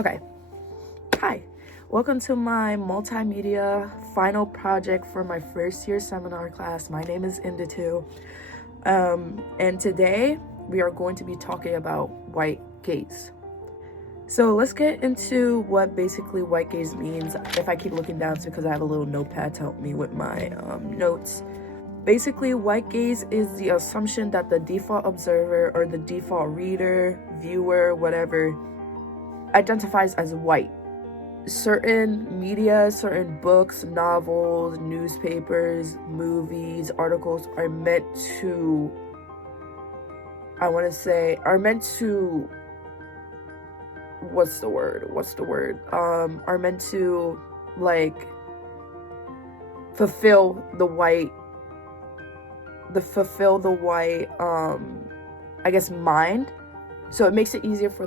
Okay. Hi. Welcome to my multimedia final project for my first year seminar class. My name is Inditu. And today we are going to be talking about white gaze. So let's get into what basically white gaze means. If I keep looking down, it's because I have a little notepad to help me with my notes. Basically, white gaze is the assumption that the default observer or the default reader, viewer, whatever, identifies as white. Certain media, certain books, novels, newspapers, movies, articles are meant to, are meant like fulfill the white mind. So it makes it easier for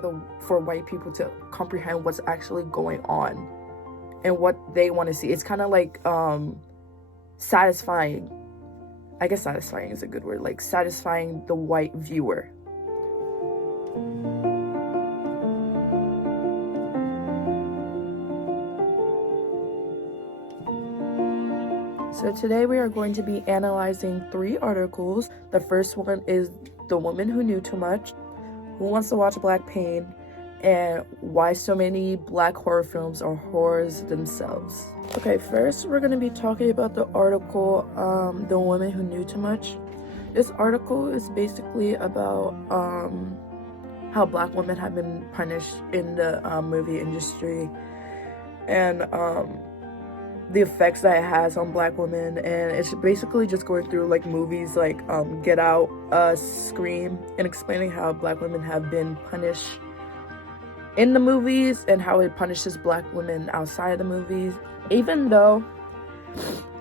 white people to comprehend what's actually going on and what they want to see. It's kind of like satisfying. I guess satisfying is a good word, like satisfying the white viewer. So today we are going to be analyzing 3 articles. The first one is The Woman Who Knew Too Much, Who Wants to Watch Black Pain, and Why So Many Black Horror Films Are Horrors Themselves. Okay, first we're going to be talking about the article, The Woman Who Knew Too Much. This article is basically about how Black women have been punished in the movie industry, and the effects that it has on Black women. And it's basically just going through like movies like Get Out, Scream, and explaining how Black women have been punished in the movies and how it punishes Black women outside of the movies. Even though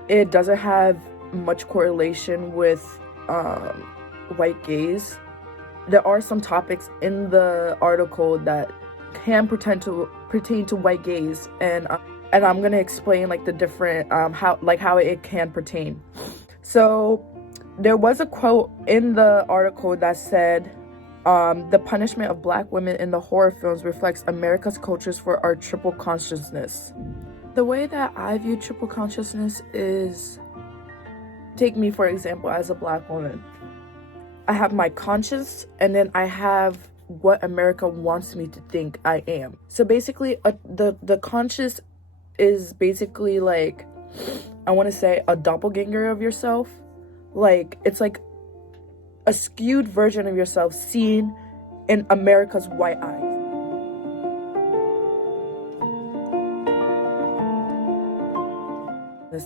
it doesn't have much correlation with white gaze, there are some topics in the article that can pertain to white gaze, and I'm gonna explain like the different how it can pertain. So there was a quote in the article that said, the punishment of Black women in the horror films reflects America's cultures for our triple consciousness. The way that I view triple consciousness is, take me for example as a Black woman. I have my conscience, and then I have what America wants me to think I am. So basically the conscious is basically like, I want to say, a doppelganger of yourself. Like, it's like a skewed version of yourself seen in America's white eyes.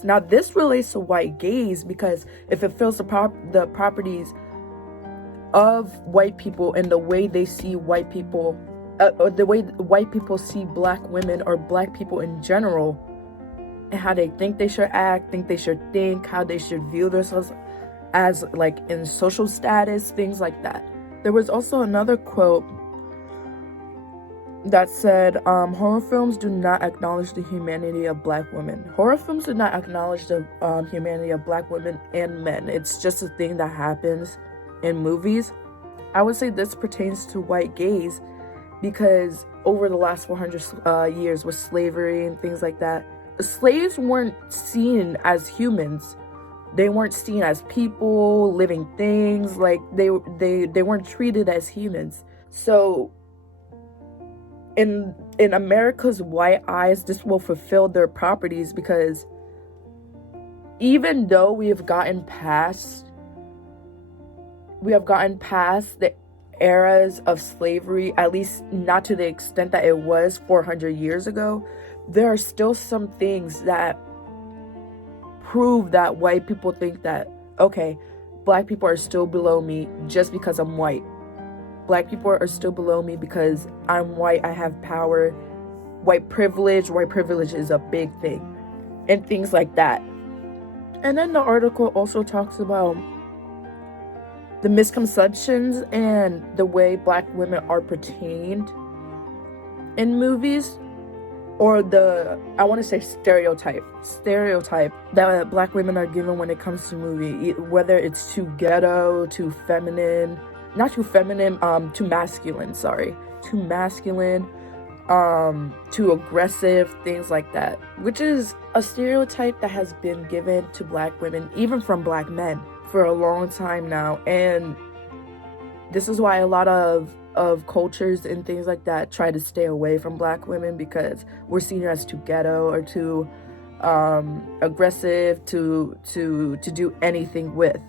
Now this relates to white gaze because if it fills the properties of white people and the way they see white people, or the way white people see Black women or Black people in general, and how they think they should act, how they should view themselves as like in social status, things like that. There was also another quote that said, horror films do not acknowledge the humanity of Black women. Horror films do not acknowledge the humanity of Black women and men. It's just a thing that happens in movies. I would say this pertains to white gaze because over the last 400 years with slavery and things like that, slaves weren't seen as humans. They weren't seen as people, living things. Like they weren't treated as humans. So in America's white eyes, this will fulfill their properties, because even though we have gotten past the eras of slavery, at least not to the extent that it was 400 years ago, there are still some things that prove that white people think that, okay, Black people are still below me just because I'm white. Black people are still below me because I'm white, I have power. White privilege is a big thing, and things like that. And then the article also talks about the misconceptions and the way Black women are portrayed in movies, or I want to say stereotype that Black women are given when it comes to movie, whether it's too ghetto, too masculine, too aggressive, things like that, which is a stereotype that has been given to Black women, even from Black men, for a long time now. And this is why a lot of cultures and things like that try to stay away from Black women, because we're seen as too ghetto or too aggressive to do anything with.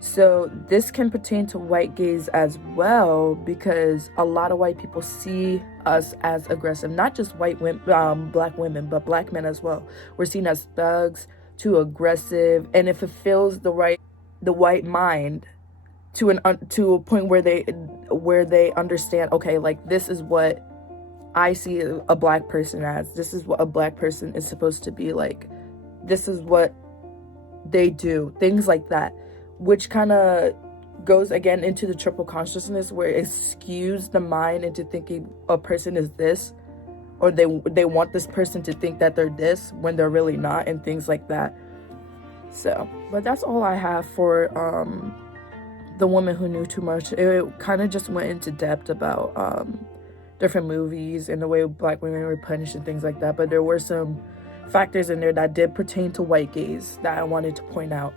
So this can pertain to white gays as well, because a lot of white people see us as aggressive, not just white women, Black women, but Black men as well. We're seen as thugs, too aggressive, and if it fills the white mind to a point where they understand, okay, like, this is what I see a Black person as. This is what a Black person is supposed to be like. This is what they do, things like that, which kind of goes again into the triple consciousness, where it skews the mind into thinking a person is this, or they want this person to think that they're this when they're really not, and things like that. So, but that's all I have for The Woman Who Knew Too Much. It kind of just went into depth about different movies and the way Black women were punished and things like that, but there were some factors in there that did pertain to white gays that I wanted to point out.